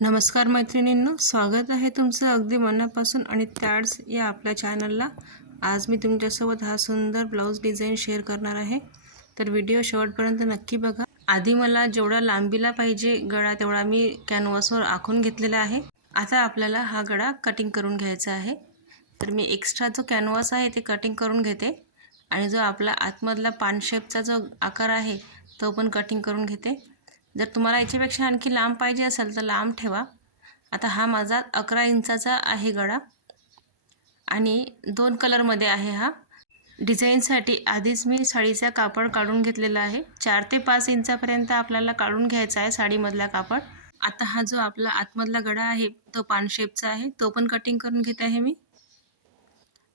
नमस्कार मैत्रिणींनो स्वागत आहे तुमचं अगदी मनापासून आणि त्याच या आपल्या चॅनलला आज मी तुमच्यासोबत हा सुंदर ब्लाऊज डिझाईन शेअर करणार आहे. तर व्हिडिओ शेवटपर्यंत नक्की बघा. आधी मला जेवढा लांबीला पाहिजे गळा तेवढा मी कॅनव्हासवर आखून घेतलेला आहे. आता आपल्याला हा गळा कटिंग करून घ्यायचा आहे. तर मी एक्स्ट्रा जो कॅनव्हास आहे ते कटिंग करून घेते. आणि जो आपला आतमधला पान शेपचा जो आकार आहे तो पण कटिंग करून घेते. जर तुम्हाला याच्यापेक्षा आणखी लांब पाहिजे असेल तर लांब ठेवा. आता हा माझा अकरा इंचाचा आहे गळा. आणि दोन कलरमध्ये आहे हा. डिझाईनसाठी आधीच मी साडीचा कापड काढून घेतलेला आहे. चार ते पाच इंचापर्यंत आपल्याला काढून घ्यायचा आहे साडीमधला कापड. आता हा जो आपला आतमधला गळा आहे तो पानशेपचा आहे. तो पण कटिंग करून घेत आहे मी.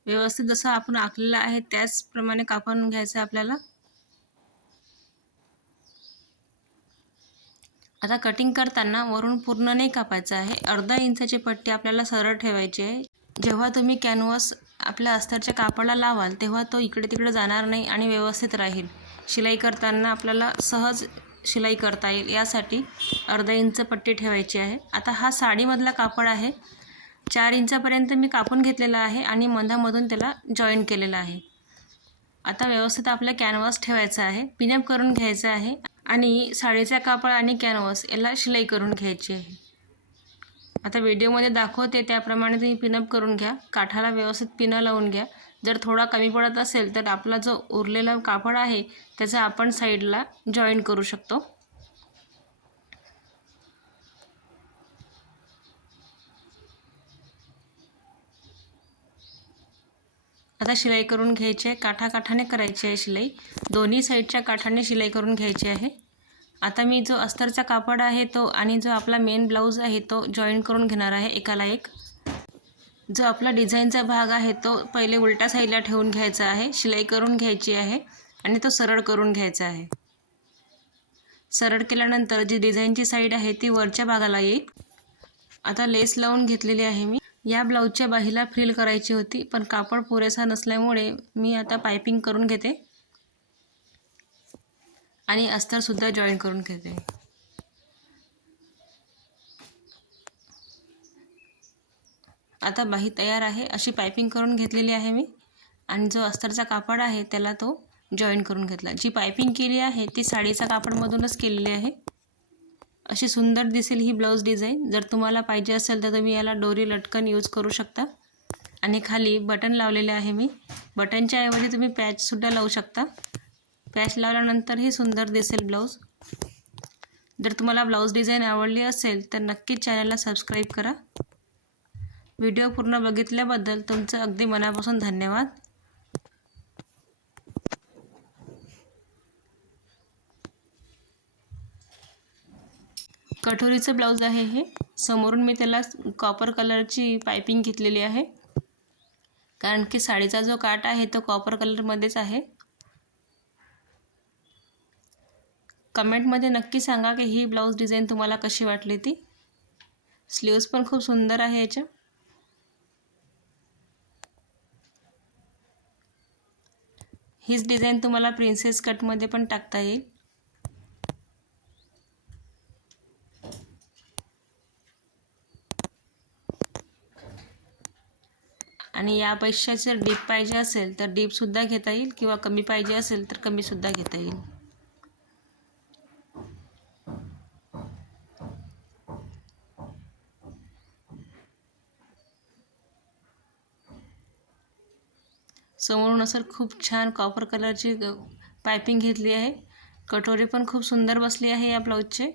व्यवस्थित जसं आपण आखलेला आहे त्याचप्रमाणे कापून घ्यायचं आहे आपल्याला. आता कटिंग करताना वरून पूर्ण नाही कापायचं आहे. अर्धा इंचाची पट्टी आपल्याला सरळ ठेवायची आहे. जेव्हा तुम्ही कॅनव्हास आपल्या अस्तरच्या कापडाला लावाल तेव्हा तो इकडे तिकडे जाणार नाही आणि व्यवस्थित राहील. शिलाई करताना आपल्याला सहज शिलाई करता येईल. यासाठी अर्धा इंच पट्टी ठेवायची आहे. आता हा साडीमधला कापड आहे. चार इंचापर्यंत मी कापून घेतलेला आहे आणि मधामधून त्याला जॉईन केलेला आहे. आता व्यवस्थित आपला कॅनव्हास ठेवायचा आहे. पिनअप करून घ्यायचं आहे. आणि साडीचा कापड आणि कॅनव्हास याला शिलाई करून घ्यायची आहे. आता व्हिडिओमध्ये दाखवते त्याप्रमाणे तुम्ही पिनअप करून घ्या. काठाला व्यवस्थित पिनं लावून घ्या. जर थोडा कमी पडत असेल तर आपला जो उरलेला कापड आहे त्याचा आपण साईडला जॉईन करू शकतो. आता शिलाई करून घ्यायची आहे. काठाकाठाने करायची आहे शिलाई. दोन्ही साईडच्या काठाने शिलाई करून घ्यायची आहे. आता मी जो अस्तरचा कापड आहे तो आणि जो आपला मेन ब्लाऊज आहे तो जॉईन करून घेणार आहे एकाला एक. जो आपला डिझाईनचा भाग आहे तो पहिले उलट्या साईडला ठेवून घ्यायचा आहे. शिलाई करून घ्यायची आहे आणि तो सरळ करून घ्यायचा आहे. सरळ केल्यानंतर जी डिझाईनची साईड आहे ती वरच्या भागाला येईल. आता लेस लावून घेतलेली आहे मी. या ब्लाऊजच्या बाहीला फ्रिल करायची होती पण कापड पुरेसा नसल्यामुळे मी आता पायपिंग करून घेते. आणि अस्तरसुद्धा जॉईन करून घेते. आता बाही तयार आहे अशी पायपिंग करून घेतलेली आहे मी. आणि जो अस्तरचा कापड आहे त्याला तो जॉईन करून घेतला. जी पायपिंग केली आहे ती साडीचा कापडमधूनच केलेली आहे. अशी सुंदर दिसेल ही ब्लाऊज डिझाईन. जर तुम्हाला पाहिजे असेल तर तुम्ही याला डोरी लटकन यूज करू शकता. आणि खाली बटन लावलेले आहे मी. बटनच्या ऐवजी तुम्ही पॅचसुद्धा लावू शकता. पॅच लावल्यानंतरही सुंदर दिसेल ब्लाऊज. जर तुम्हाला ब्लाऊज डिझाईन आवडली असेल तर नक्कीच चॅनलला सबस्क्राईब करा. व्हिडिओ पूर्ण बघितल्याबद्दल तुमचं अगदी मनापासून धन्यवाद. कटोरीचं ब्लाऊज आहे हे. समोरून मी त्याला कॉपर कलरची पायपिंग घेतलेली आहे. कारण की साडीचा जो काट आहे तो कॉपर कलरमध्येच आहे. कमेंटमध्ये नक्की सांगा की ही ब्लाऊज डिझाईन तुम्हाला कशी वाटली ती. स्लीव्ज पण खूप सुंदर आहे याच्या. हीच डिझाईन तुम्हाला प्रिन्सेस कटमध्ये पण टाकता येईल. आणि यापेक्षा जर डीप पाहिजे असेल तर डीपसुद्धा घेता येईल किंवा कमी पाहिजे असेल तर कमीसुद्धा घेता येईल. समोरून असं खूप छान कॉपर कलरची पायपिंग घेतली आहे. कटोरी पण खूप सुंदर बसली आहे या ब्लाऊजचे